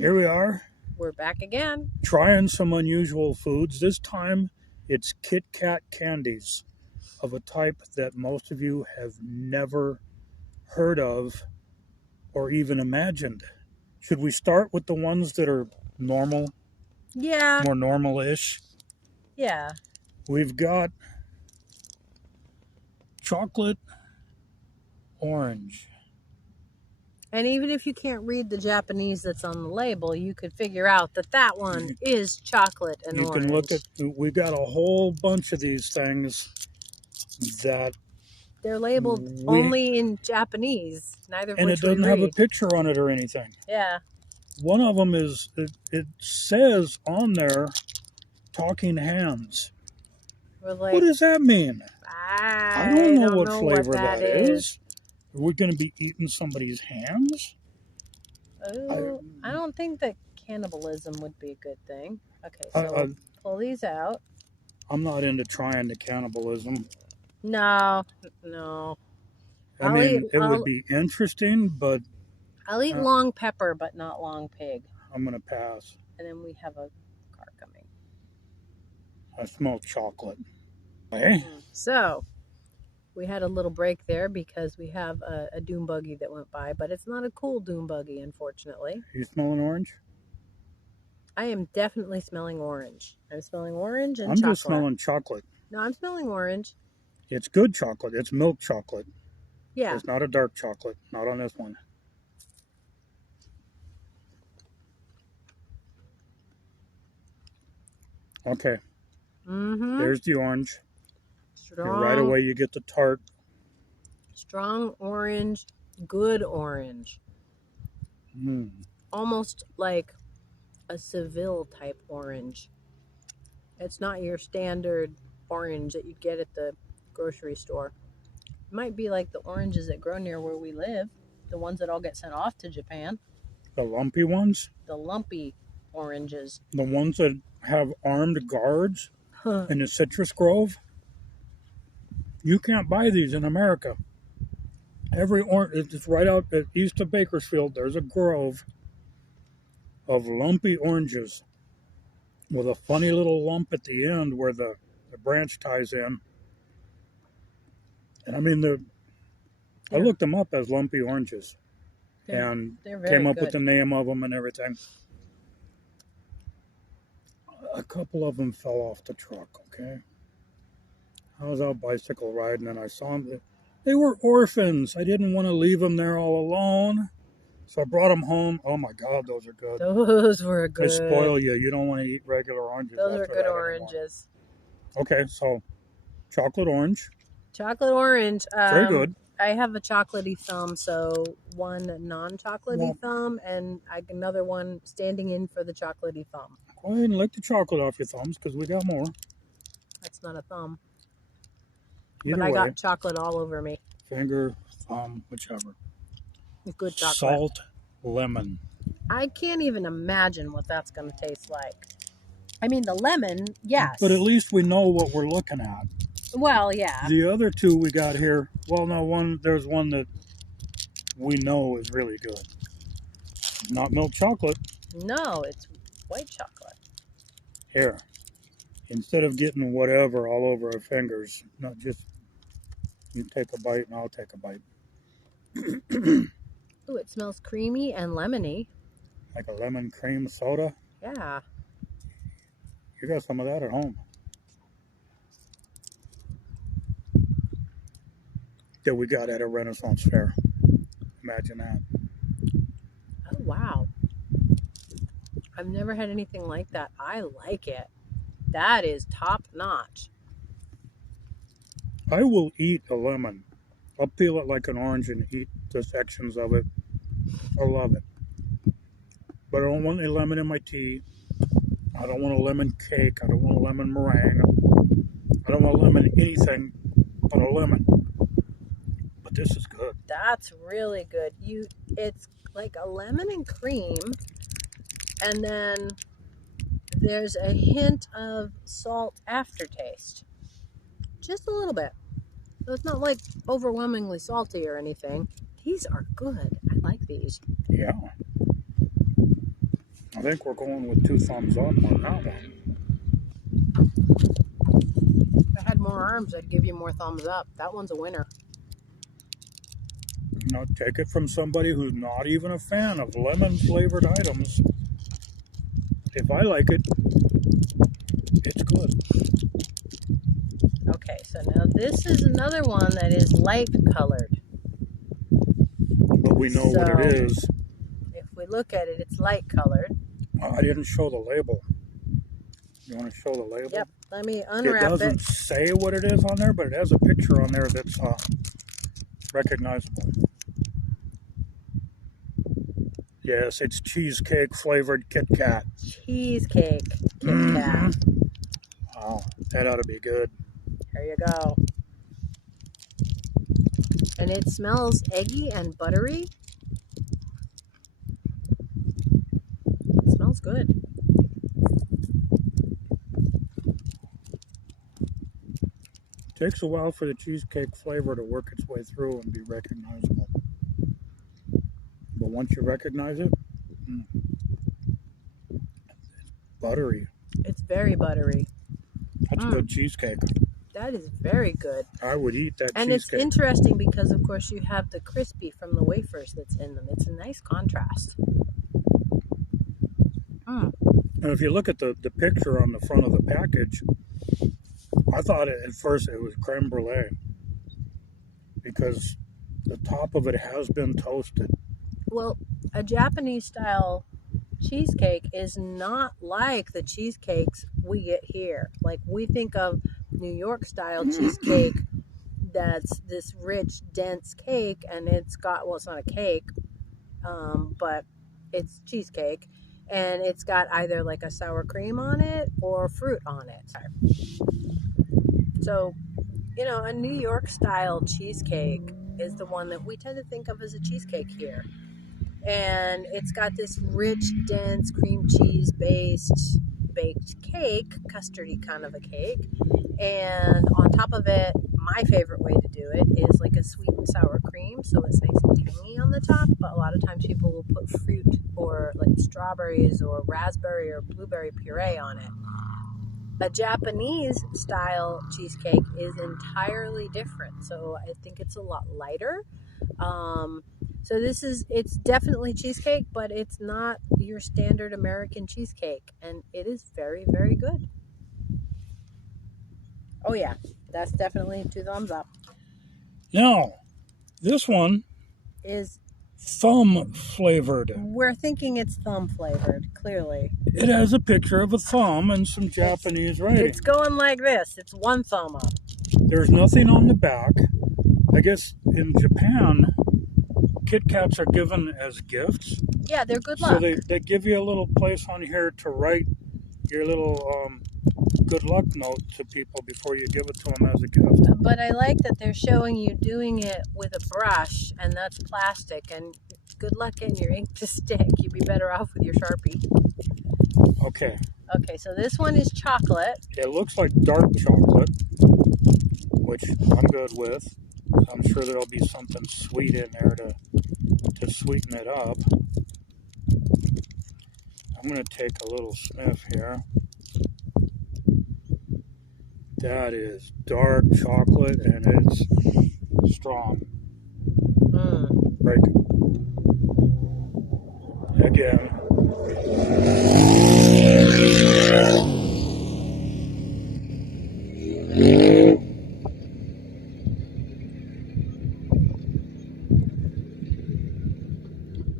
Here we are, We're back again. trying some unusual foods. This time it's KitKat candies of a type that most of you have never heard of or even imagined. Should we start with the ones that are normal, Yeah. more normal-ish? Yeah. We've got chocolate orange. And even if you can't read the Japanese that's on the label, you could figure out that that one is chocolate and You orange. can look at, we've got a whole bunch of these things that they're labeled only in Japanese, neither of and which it doesn't we have a read. picture on it or anything. Yeah. One of them is, it says on there, talking hands. We're like, what does that mean? I don't know don't what know flavor what that is. Are we going to be eating somebody's hands? Oh, I don't think that cannibalism would be a good thing. Okay, so we'll pull these out. I'm not into trying the cannibalism. No. I mean, it would be interesting, but I'll eat long pepper, but not long pig. I'm going to pass. And then we have a car coming. I smell chocolate. Okay. So, we had a little break there because we have a dune buggy that went by, but it's not a cool dune buggy, unfortunately. Are you smelling orange? I am definitely smelling orange. I'm smelling orange and chocolate. I'm just smelling chocolate. No, I'm smelling orange. It's good chocolate. It's milk chocolate. Yeah. It's not a dark chocolate. Not on this one. Okay. There's the orange. Strong. Right away you get the tart. Strong orange, good orange. Almost like a Seville type orange. It's not your standard orange that you get at the grocery store. It might be like the oranges that grow near where we live, the ones that all get sent off to Japan. The lumpy ones? The lumpy oranges. The ones that have armed guards in the citrus grove? You can't buy these in America. Every orange, it's right out east of Bakersfield, there's a grove of lumpy oranges with a funny little lump at the end where the branch ties in. And I mean, I looked them up as lumpy oranges and came up with the name of them and everything. A couple of them fell off the truck, okay? I was out bicycle riding and I saw them. They were orphans. I didn't want to leave them there all alone. So I brought them home. Oh my God, those are good. Those were good. They spoil you. You don't want to eat regular oranges. Those are good oranges. Okay, so chocolate orange. Chocolate orange. Very good. I have a chocolatey thumb, so one non-chocolatey thumb and another one standing in for the chocolatey thumb. Go ahead and lick the chocolate off your thumbs because we got more. That's not a thumb. Either I way, got chocolate all over me. Finger, thumb, whichever. Good chocolate. Salt, lemon. I can't even imagine what that's going to taste like. I mean, the lemon, yes. But at least we know what we're looking at. Well, yeah. The other two we got here, well, no, there's one that we know is really good. Not milk chocolate. No, it's white chocolate. Here, instead of getting whatever all over our fingers, not just you take a bite and I'll take a bite. Ooh, it smells creamy and lemony. Like a lemon cream soda? Yeah. You got some of that at home. That we got at a Renaissance fair. Imagine that. Oh, wow. I've never had anything like that. I like it. That is top notch. I will eat a lemon. I'll peel it like an orange and eat the sections of it. I love it. But I don't want a lemon in my tea. I don't want a lemon cake. I don't want a lemon meringue. I don't want a lemon anything but a lemon. But this is good. That's really good. It's like a lemon and cream, and then there's a hint of salt aftertaste. Just a little bit. So it's not like overwhelmingly salty or anything. These are good. I like these. Yeah. I think we're going with 2 thumbs up on that one. If I had more arms, I'd give you more thumbs up. That one's a winner. Now, take it from somebody who's not even a fan of lemon-flavored items. If I like it, it's good. Okay, so now this is another one that is light colored. But we know what it is. If we look at it, it's light colored. I didn't show the label. You want to show the label? Yep, let me unwrap it. Doesn't say what it is on there, but it has a picture on there that's recognizable. Yes, it's cheesecake flavored KitKat. Cheesecake KitKat. Wow, that ought to be good. There you go. And it smells eggy and buttery. It smells good. Takes a while for the cheesecake flavor to work its way through and be recognizable. But once you recognize it, it's buttery. It's very buttery. That's good cheesecake. That is very good. I would eat that and cheesecake. And it's interesting because, of course, you have the crispy from the wafers that's in them. It's a nice contrast. And if you look at the picture on the front of the package, I thought at first it was creme brulee because the top of it has been toasted. Well, a Japanese style cheesecake is not like the cheesecakes we get here. Like, we think of New York style cheesecake that's this rich, dense cake, and it's got, well, it's not a cake, but it's cheesecake, and it's got either like a sour cream on it or fruit on it. So, you know, a New York style cheesecake is the one that we tend to think of as a cheesecake here. And it's got this rich, dense, cream cheese based baked cake, custardy kind of a cake. And on top of it, my favorite way to do it is like a sweet and sour cream, so it's nice and tangy on the top. But a lot of times people will put fruit or like strawberries or raspberry or blueberry puree on it. A Japanese style cheesecake is entirely different, so I think it's a lot lighter. So it's definitely cheesecake, but it's not your standard American cheesecake, and it is very, very good. Oh yeah, that's definitely 2 thumbs up. Now, this one is thumb flavored. We're thinking it's thumb flavored, clearly. It has a picture of a thumb and some Japanese writing. It's going like this. It's 1 thumb up. There's nothing on the back. I guess in Japan, Kit Kats are given as gifts. Yeah, they're good luck. So they give you a little place on here to write your little good luck note to people before you give it to them as a gift. But I like that they're showing you doing it with a brush, and that's plastic, and good luck getting your ink to stick. You'd be better off with your Sharpie. Okay. Okay, so this one is chocolate. It looks like dark chocolate, which I'm good with. I'm sure there'll be something sweet in there to sweeten it up. I'm going to take a little sniff here. That is dark chocolate, and it's strong. Break it. Again.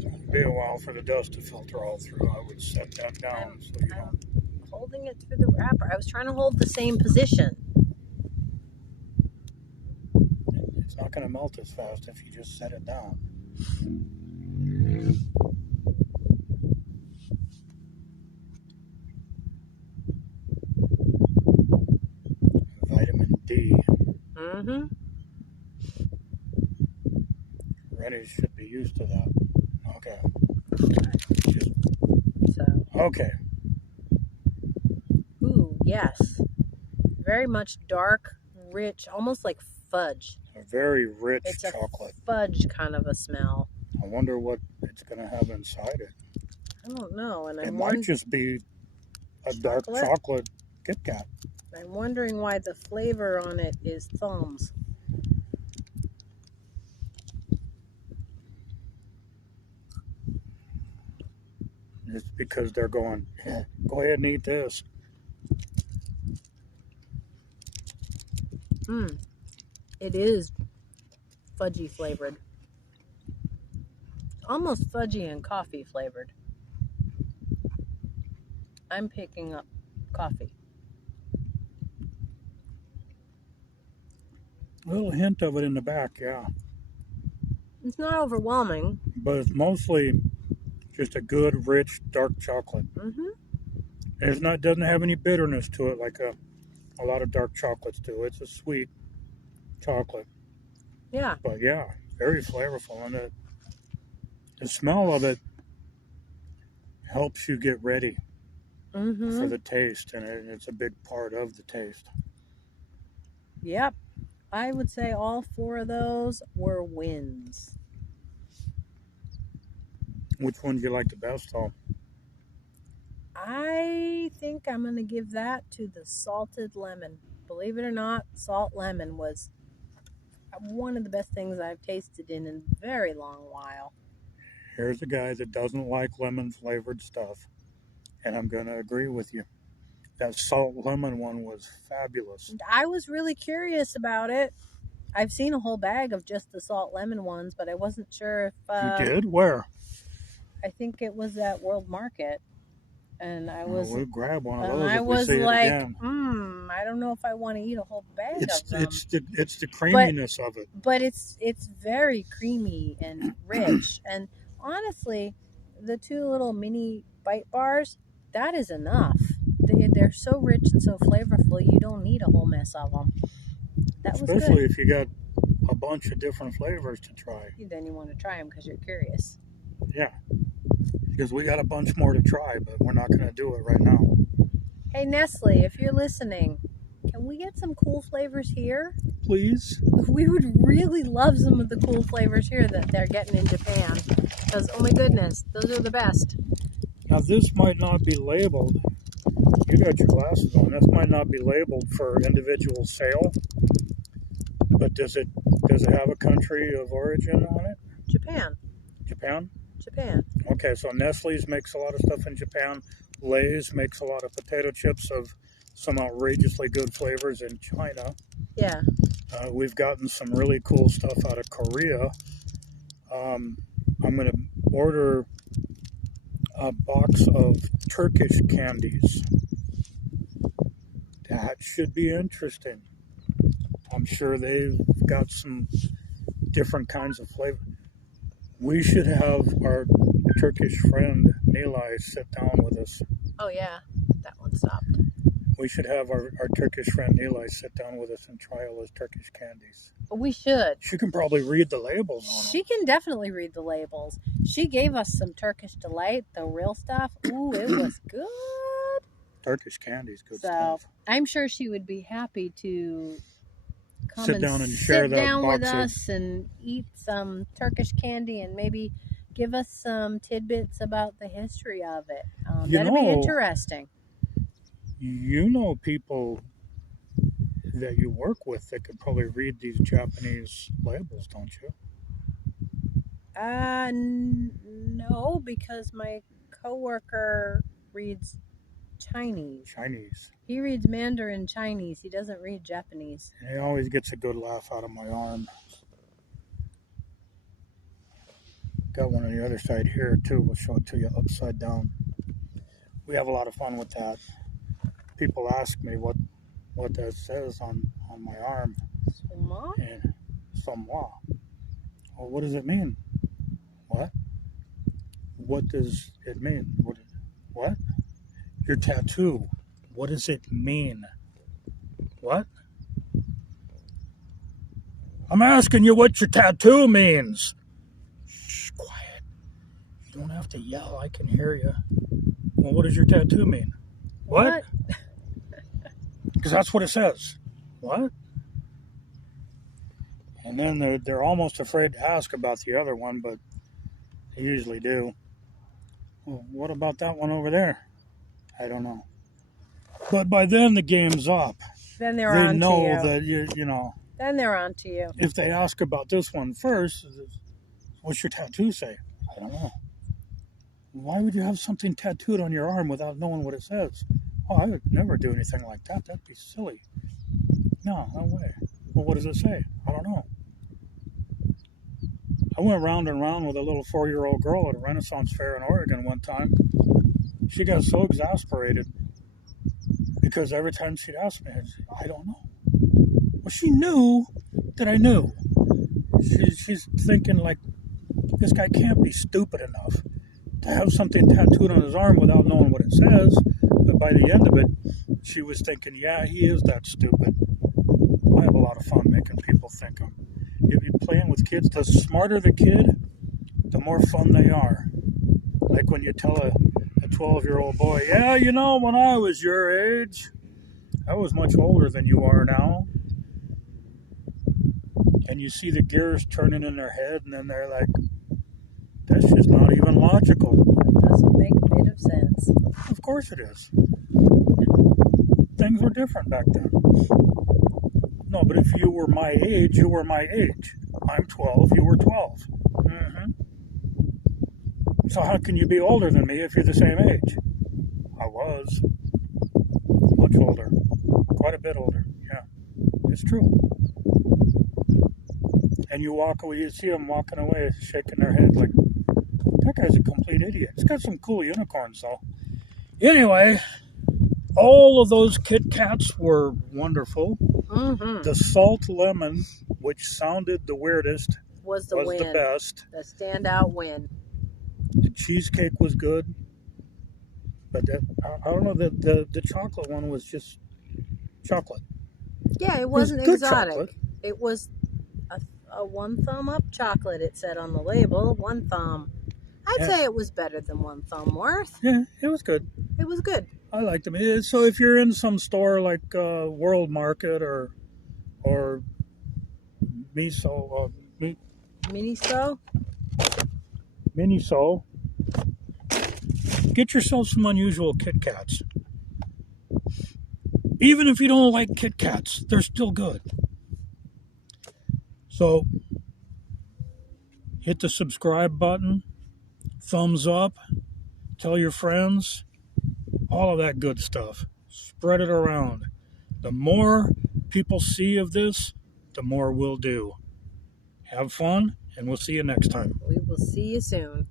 It'll be a while for the dust to filter all through. I would set that down so you don't. Holding it through the wrapper. I was trying to hold the same position. It's not going to melt as fast if you just set it down. Vitamin D. Rennie should be used to that. Okay. Okay. Ooh, yes. Very much dark, rich, almost like fudge. A very rich it's chocolate. A fudge kind of a smell. I wonder what it's going to have inside it. I don't know, and It might just be a dark chocolate KitKat. I'm wondering why the flavor on it is thumbs. It's because they're going, go ahead and eat this. It is fudgy flavored. Almost fudgy and coffee flavored. I'm picking up coffee. A little hint of it in the back, yeah. It's not overwhelming. But it's mostly just a good, rich, dark chocolate. It doesn't have any bitterness to it like a lot of dark chocolates do. It's a sweet chocolate. Yeah. But yeah, very flavorful. And the smell of it helps you get ready for the taste. And it's a big part of the taste. Yep. I would say all 4 of those were wins. Which one do you like the best, though? I think I'm going to give that to the salted lemon. Believe it or not, salt lemon was one of the best things I've tasted in a very long while. Here's a guy that doesn't like lemon flavored stuff, and I'm going to agree with you. That salt lemon one was fabulous. I was really curious about it. I've seen a whole bag of just the salt lemon ones, but I wasn't sure if... You did? Where? I think it was at World Market. And I was... We'll grab one of those and I if we was see like, it again. I don't know if I want to eat a whole bag of them. It's the creaminess of it. But it's very creamy and rich. And honestly, the 2 little mini bite bars, that is enough. They're so rich and so flavorful, you don't need a whole mess of them. That was Especially good. if you got a bunch of different flavors to try. Then you want to try them because you're curious. Yeah. Because we got a bunch more to try, but we're not going to do it right now. Hey, Nestle, if you're listening, can we get some cool flavors here? Please? We would really love some of the cool flavors here that they're getting in Japan. Because, oh my goodness, those are the best. Now, this might not be labeled. You got your glasses on. This might not be labeled for individual sale. But does it have a country of origin on it? Japan. Japan? Japan. Okay, so Nestle's makes a lot of stuff in Japan. Lay's makes a lot of potato chips of some outrageously good flavors in China. Yeah. We've gotten some really cool stuff out of Korea. I'm going to order a box of Turkish candies. That should be interesting. I'm sure they've got some different kinds of flavor. We should have our Turkish friend Nilay sit down with us. Oh, yeah. That one stopped. We should have our Turkish friend Nilay sit down with us and try all those Turkish candies. We should. She can probably read the labels on them. She can definitely read the labels. She gave us some Turkish Delight, the real stuff. Ooh, it was good. Turkish candy's good stuff. stuff. I'm sure she would be happy to come sit down with us and eat some Turkish candy and maybe give us some tidbits about the history of it. That'd be interesting. You know people that you work with that could probably read these Japanese labels, don't you? No, because my coworker reads Chinese. He reads Mandarin Chinese. He doesn't read Japanese. He always gets a good laugh out of my arm. Got one on the other side here too. We'll show it to you upside down. We have a lot of fun with that. People ask me what that says on my arm. Soma? And Somwa. Well, what does it mean? What? What does it mean? What? Your tattoo. What does it mean? What? I'm asking you what your tattoo means. Shh, quiet. You don't have to yell. I can hear you. Well, what does your tattoo mean? What? Because that's what it says. What? And then they're almost afraid to ask about the other one, but they usually do. Well, what about that one over there? I don't know. But by then the game's up. Then they're They on to know you. that you know. Then they're on to you. If they ask about this one first, what's your tattoo say? I don't know. Why would you have something tattooed on your arm without knowing what it says? Oh, I would never do anything like that. That'd be silly. No, no way. Well, what does it say? I don't know. I went round and round with a little 4-year-old girl at a Renaissance fair in Oregon one time. She got so exasperated because every time she'd ask me, I'd say, I don't know. Well, she knew that I knew. She's thinking like, this guy can't be stupid enough to have something tattooed on his arm without knowing what it says. But by the end of it, she was thinking, yeah, he is that stupid. I have a lot of fun making people think I'm. If you're playing with kids, the smarter the kid, the more fun they are. Like when you tell a 12-year-old boy, yeah, you know, when I was your age, I was much older than you are now. And you see the gears turning in their head, and then they're like, that's just not even logical. That doesn't make a bit of sense. Of course it is. Things were different back then. No, but if you were my age, you were my age. I'm 12, you were 12. Mm-hmm. So how can you be older than me if you're the same age? I was. Much older. Quite a bit older. Yeah, it's true. And you walk away, you see them walking away, shaking their head like, that guy's a complete idiot. He's got some cool unicorns, though. Anyway, all of those KitKats were wonderful. Mm-hmm. The salt lemon, which sounded the weirdest, Was the was win. the best. The standout win. The cheesecake was good. But I don't know, the chocolate one was just chocolate. Yeah, it wasn't good exotic. chocolate. It was a one thumb up chocolate, it said on the label. One thumb. I'd say it was better than one thumb worth. Yeah, it was good. It was good. I liked them. So if you're in some store like World Market or Miso, Miniso? Miniso, get yourself some unusual KitKats. Even if you don't like KitKats, they're still good. So hit the subscribe button, thumbs up, tell your friends, all of that good stuff. Spread it around. The more people see of this, the more we'll do. Have fun, and we'll see you next time. We will see you soon.